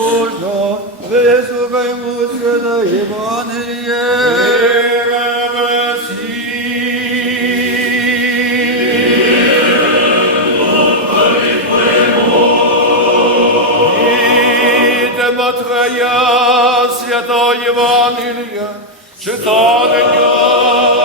побожно, вислухаймо свята Євангеліє. Іде Матвея, святого Євангелія, читання.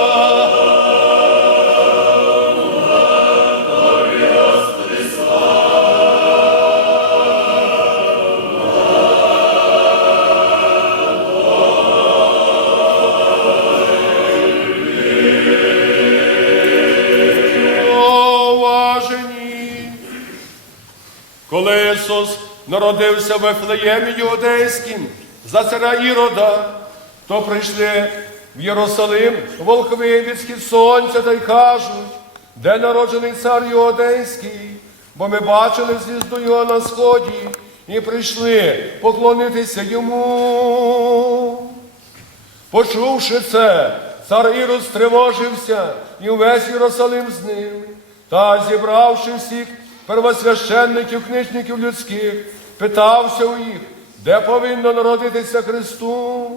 Народився в Вифлеємі Юдейським за царя Ірода, то прийшли в Єрусалим волхви від схід сонця та й кажуть, де народжений цар Юдейський, бо ми бачили звізду його на сході і прийшли поклонитися йому. Почувши це, цар Ірод стривожився і увесь Єрусалим з ним, та зібравши всіх первосвященників, книжників людських, питався у їх, де повинно народитися Христу.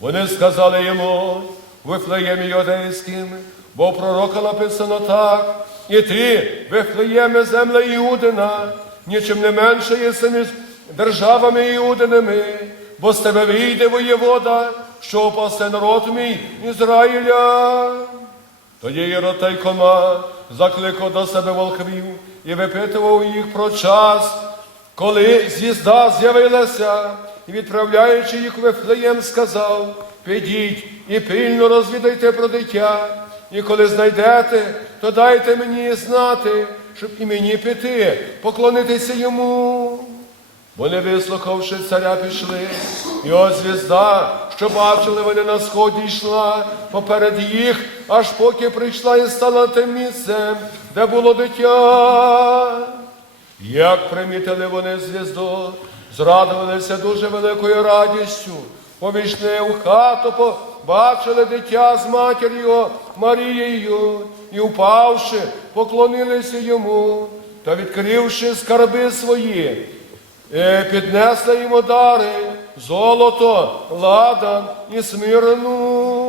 Вони сказали йому Вифлеємі Йодейським, бо пророка написано так, і ти, Вифлеєме, земля Іудина, нічим не менше єси між державами Іудинами, бо з тебе вийде воєвода, що опасе народ мій Ізраїля. Тоді Ірод та й Кома закликав до себе волхвів і випитував їх про час, коли звізда з'явилася, і відправляючи їх Вифлеєм, сказав, підіть і пильно розвідайте про дитя, і коли знайдете, то дайте мені знати, щоб і мені піти, поклонитися йому. Вони, вислухавши царя, пішли, і ось звізда, що бачили вони на сході, йшла поперед їх, аж поки прийшла і стала тим місцем, де було дитя. Як примітили вони звізду, зрадувалися дуже великою радістю. Повійшли в хату, побачили дитя з матір'ю Марією і, упавши, поклонилися йому та відкривши скарби свої. Е, піднесли йому дари, золото, ладан і смирну.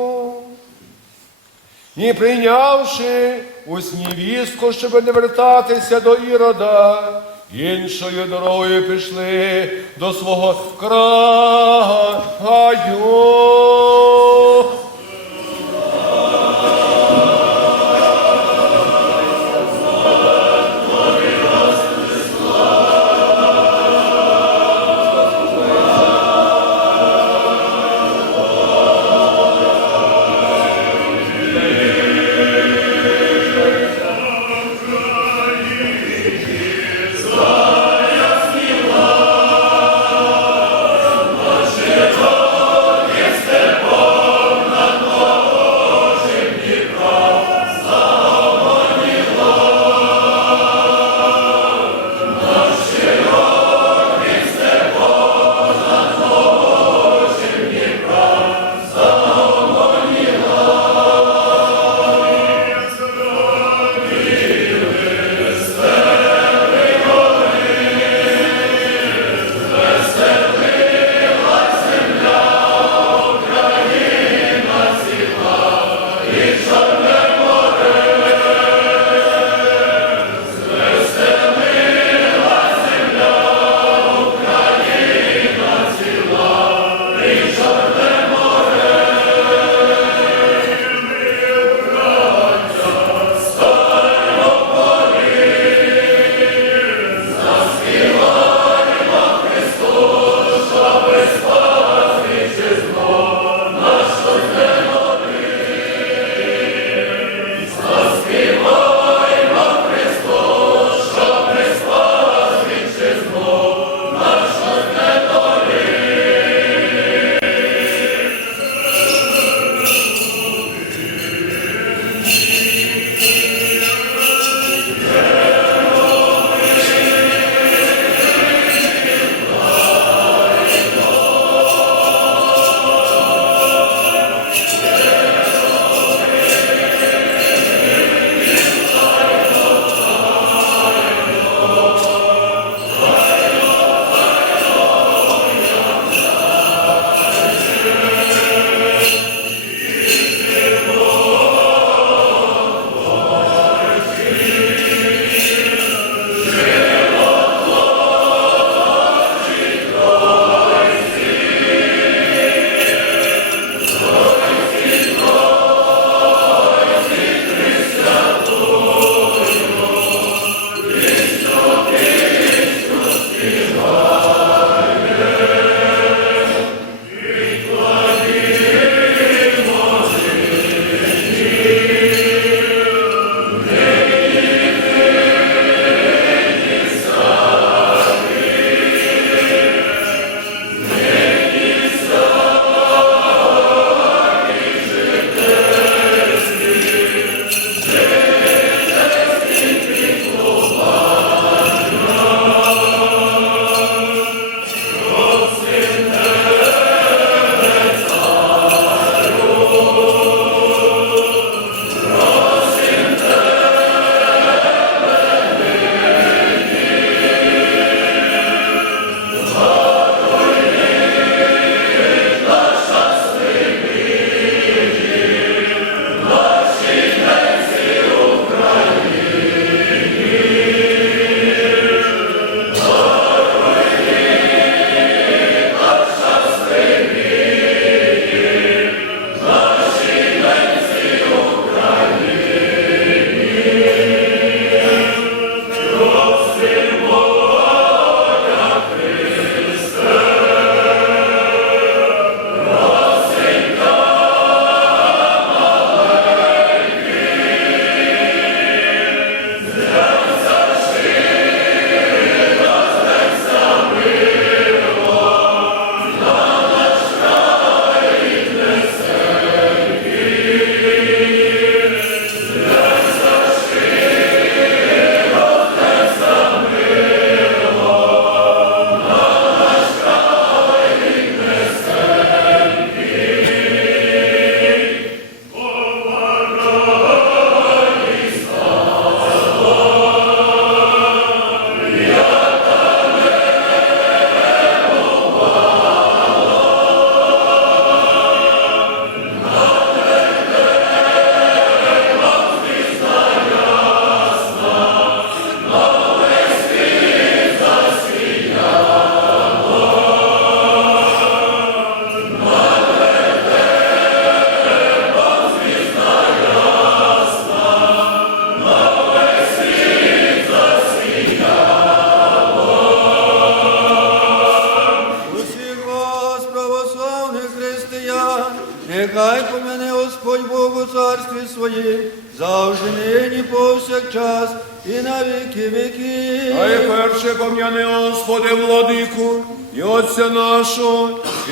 І прийнявши усні вістку, щоб не вертатися до Ірода, іншою дорогою пішли до свого краю.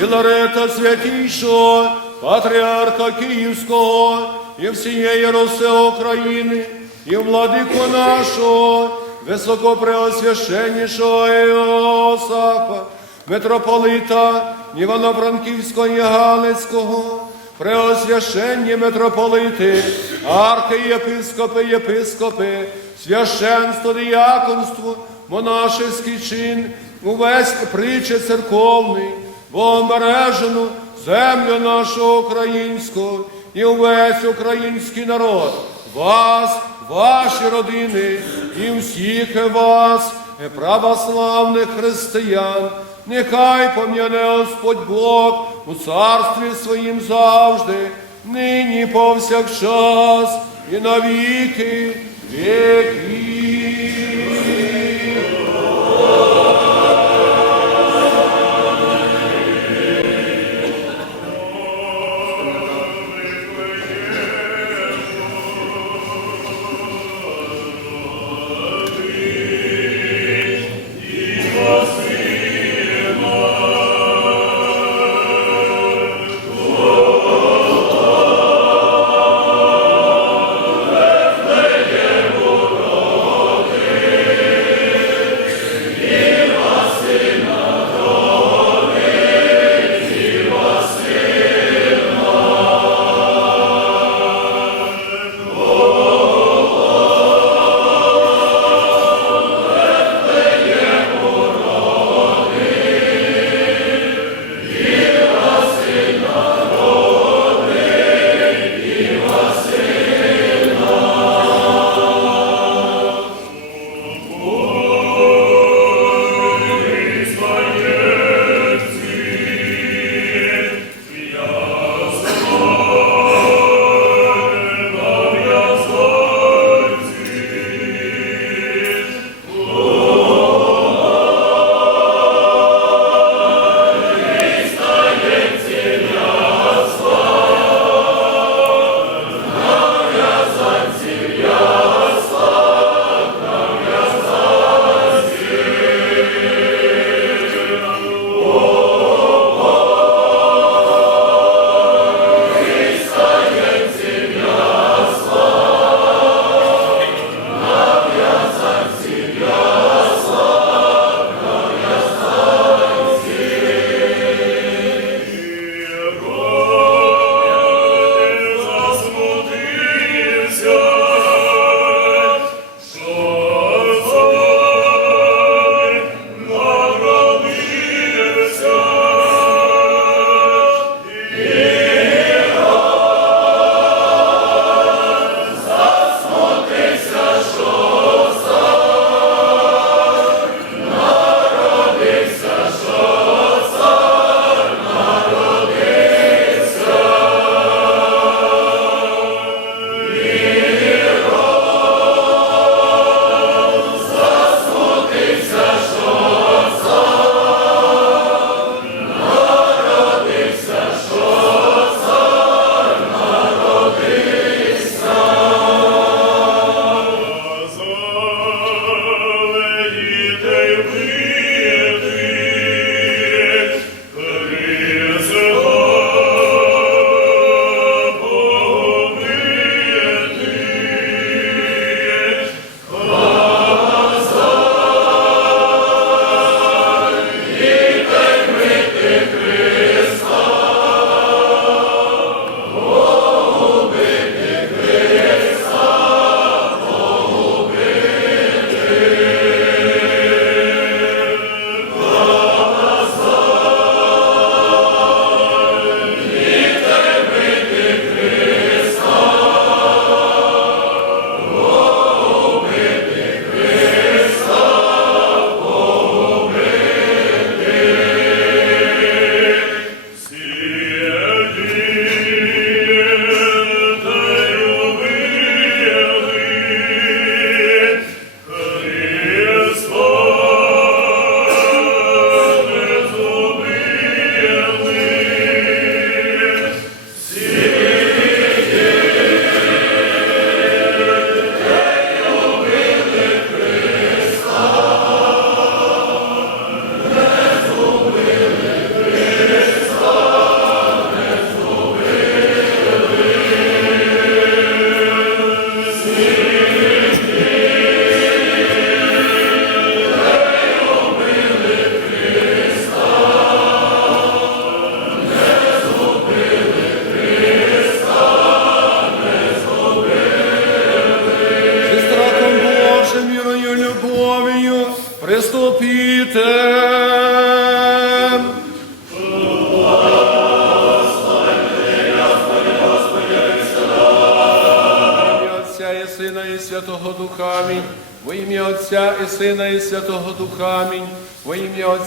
Нашого, і Ларета святійшого, патріарха Київського, і всієї Руси України, і владику нашого, високопреосвященнішого Іосафа, митрополита Івано-Франківського і Галицького, преосвященні митрополити, архієпископи, єпископи, священство, діяконство, монашеський чин, увесь притче церковний, богомережену землю нашу українську і увесь український народ, вас, ваші родини і всіх вас, православних християн, нехай пом'яне Господь Бог у царстві своїм завжди, нині повсякчас і навіки віки.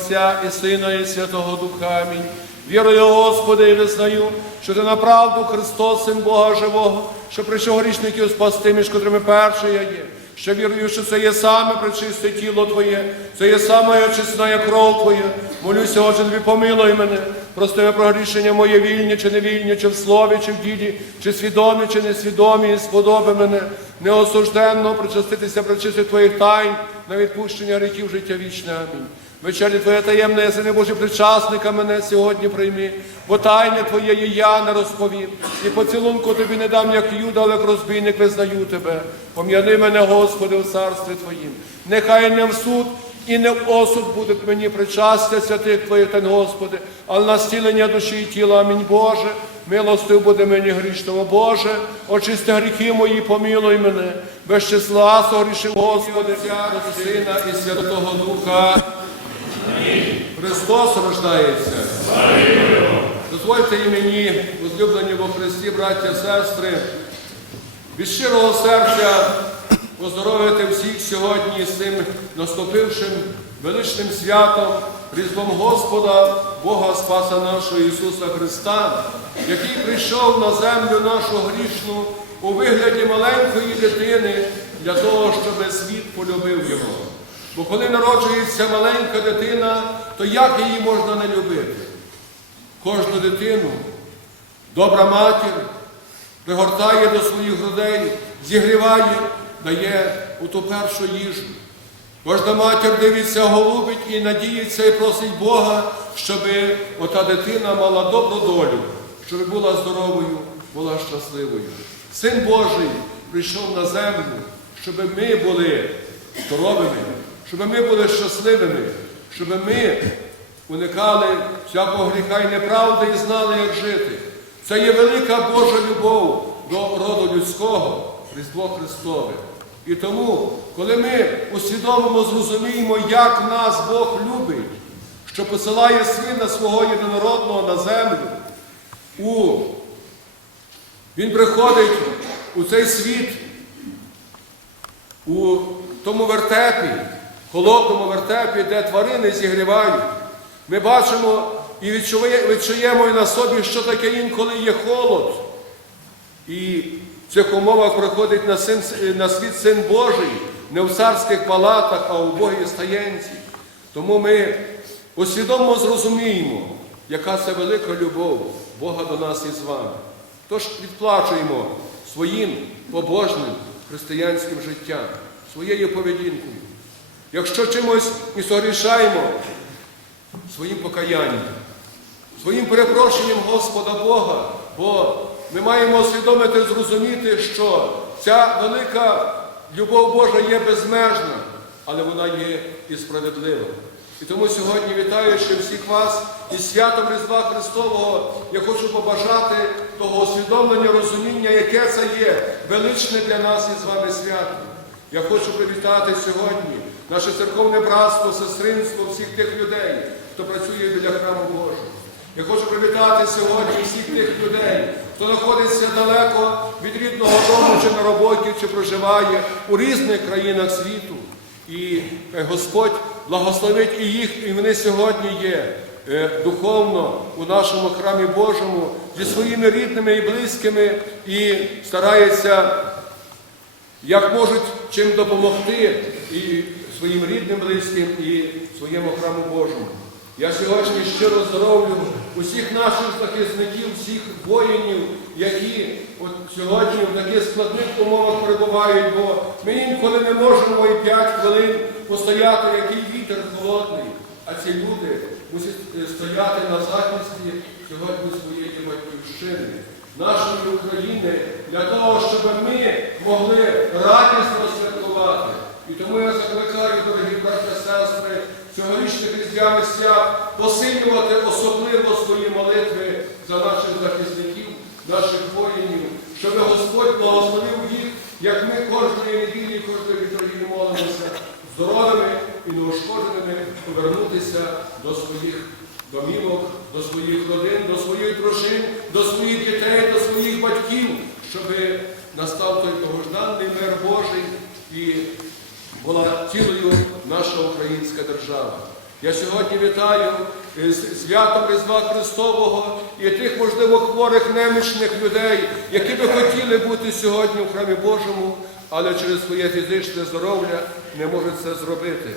Отця і Сина, і Святого Духа. Амінь. Вірую, Господи, і визнаю, що ти направду Христос, Син Бога Живого, що прийшов грішників спасти, між котрими перший я є. Що вірую, що це є саме пречисте тіло Твоє, це є саме очисна кров Твоя. Молюся, Отже, тобі помилуй мене, прости мене про грішення моє вільні чи невільні, чи в слові, чи в ділі, чи свідомі, чи несвідомі, і сподоби мене неосужденно причаститися причисти Твоїх тайн на відпущення гріхів життя вічне. Амінь. Вечері Твоє таємне, я сини Божі, причасника мене сьогодні прийми, бо тайне Твоєї я не розповім, і поцілунку тобі не дам, як юда, але як розбійник визнаю тебе. Пом'яни мене, Господи, у царстві Твоїм. Нехай не в суд і не в осуд буде мені причастя святих Твоїх тайн, Господи, але на стілення душі і тіла. Амінь Боже. Милостив буде мені грішного, Боже, очисти гріхи мої, помилуй мене, без числа согрішив Господи, Сина і Святого Духа. Христос рождається. Дозвольте і мені, возлюблені во Христі, браття, сестри, від щирого серця поздоровити всіх сьогодні з цим наступившим величним святом, Різдвом Господа, Бога Спаса нашого Ісуса Христа, який прийшов на землю нашу грішну у вигляді маленької дитини для того, щоб світ полюбив Його. Бо коли народжується маленька дитина, то як її можна не любити? Кожну дитину добра матір пригортає до своїх грудей, зігріває, дає у ту першу їжу. Кожна матір дивиться, голубить і надіється і просить Бога, щоб ота дитина мала добру долю, щоб була здоровою, була щасливою. Син Божий прийшов на землю, щоб ми були здоровими, щоб ми були щасливими, щоб ми уникали всякого гріха і неправди і знали, як жити. Це є велика Божа любов до роду людського, Різдво Христове. І тому, коли ми усвідомимо, зрозуміємо, як нас Бог любить, що посилає Сина свого єдинородного на землю, у... Він приходить у цей світ у тому вертепі, холодному вертепі, де тварини зігрівають. Ми бачимо і відчуємо і на собі, що таке інколи є холод. І в цих умовах приходить на, син, на світ Син Божий, не в царських палатах, а у Богій стаєнці. Тому ми усвідомо зрозуміємо, яка це велика любов Бога до нас і з вами. Тож відплачуємо своїм побожним християнським життям, своєю поведінкою. Якщо чимось і согрішаємо своїм покаянням, своїм перепрошенням Господа Бога, бо ми маємо усвідомити, зрозуміти, що ця велика любов Божа є безмежна, але вона є і справедлива. І тому сьогодні, вітаючи всіх вас із святом Різдва Христового, я хочу побажати того усвідомлення, розуміння, яке це є величне для нас із вами свято. Я хочу привітати сьогодні наше церковне братство, сестринство, всіх тих людей, хто працює біля храму Божого. Я хочу привітати сьогодні всіх тих людей, хто знаходиться далеко від рідного дому, чи на роботі, чи проживає у різних країнах світу. І е, Господь благословить і їх, і вони сьогодні є е, духовно у нашому храмі Божому зі своїми рідними і близькими і старається як можуть чим допомогти і своїм рідним, близьким, і своєму храму Божому. Я сьогодні щиро здоровлю усіх наших захисників, всіх воїнів, які от сьогодні в таких складних умовах перебувають, бо ми інколи не можемо і 5 хвилин постояти, який вітер холодний. А ці люди мусять е, стояти на захисті сьогодні своєї батьківщини, нашої України, для того, щоб ми могли радісно святкувати. І тому я закликаю, дорогі браття сестри, цьогорічних різдвяних посилювати особливо свої молитви за наших захисників, наших воїнів, щоб Господь благословив їх, як ми кожної неділі, кожної вітрові молимося, здоровими і неушкодженими повернутися до своїх домівок, до своїх родин, до своїх дружин, до своїх дітей, до своїх батьків, щоб настав той довгожданий мир Божий, і була цілою наша українська держава. Я сьогодні вітаю святом Різдва Христового і тих, можливо, хворих немічних людей, які би хотіли бути сьогодні в храмі Божому, але через своє фізичне здоров'я не можуть це зробити.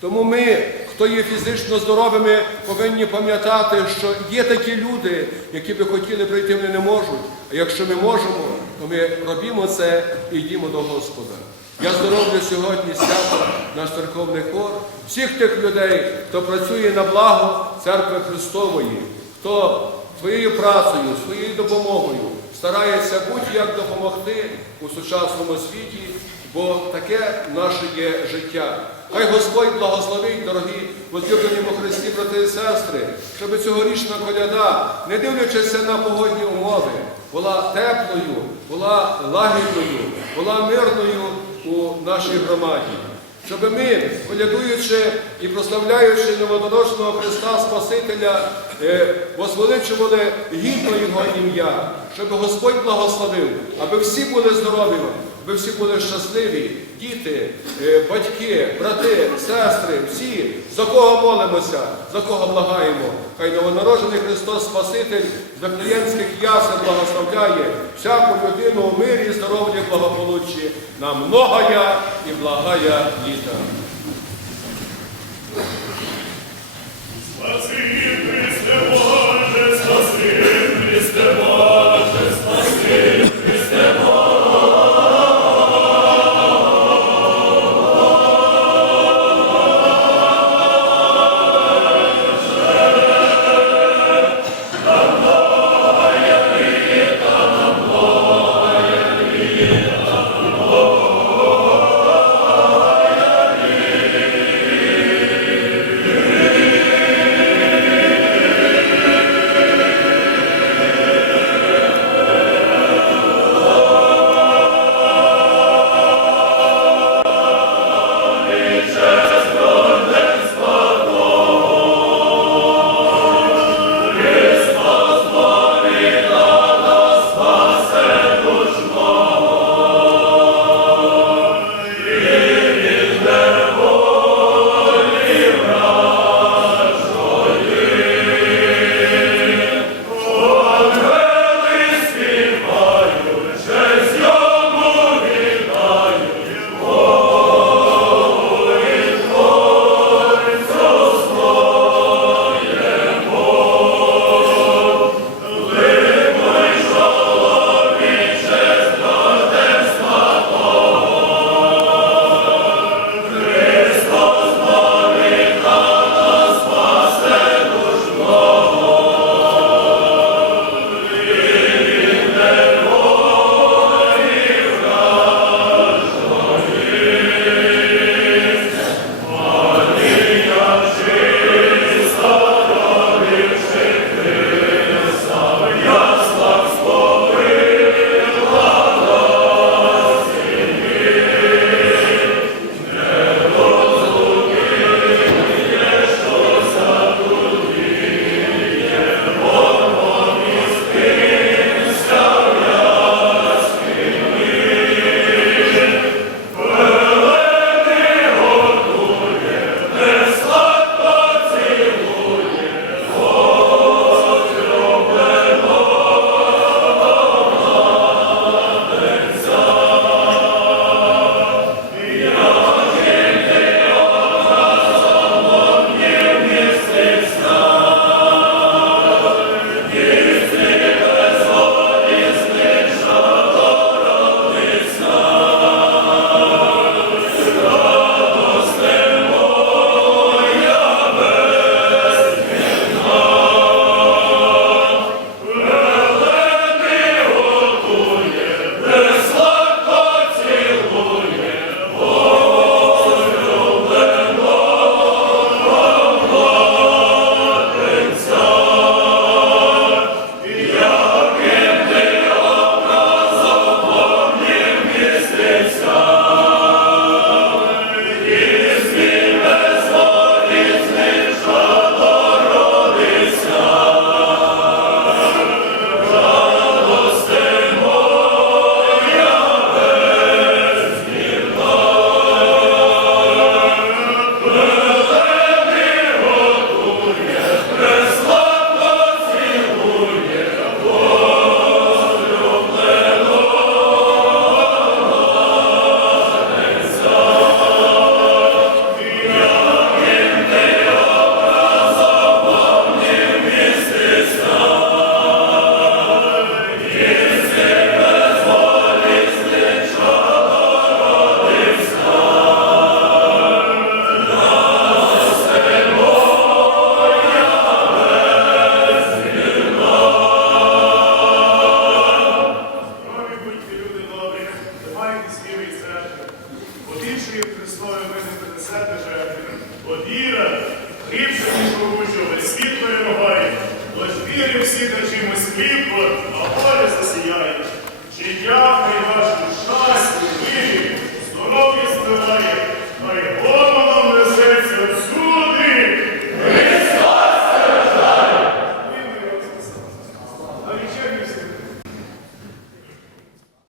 Тому ми, хто є фізично здоровими, повинні пам'ятати, що є такі люди, які би хотіли прийти, вони не можуть. А якщо ми можемо, то ми робімо це і йдімо до Господа. Я здоровлю сьогодні свято наш церковний хор, всіх тих людей, хто працює на благо церкви Христової, хто своєю працею, своєю допомогою старається будь-як допомогти у сучасному світі, бо таке наше є життя. Хай Господь благословить, дорогі возлюблені у Христі, брати і сестри, щоб цьогорічна коляда, не дивлячись на погодні умови, була теплою, була лагідною, була мирною у нашій громаді. Щоб ми, колядуючи і прославляючи новодорожного Христа Спасителя, е, возвеличували гідно Його ім'я, щоб Господь благословив, аби всі були здорові, аби всі були щасливі, діти, е, батьки, брати, сестри, всі, за кого молимося, за кого благаємо. Хай новонароджений Христос Спаситель з Вифлеємських ясел благословляє всяку людину у мирі, здоров'я, благополуччі на многая і благая літа.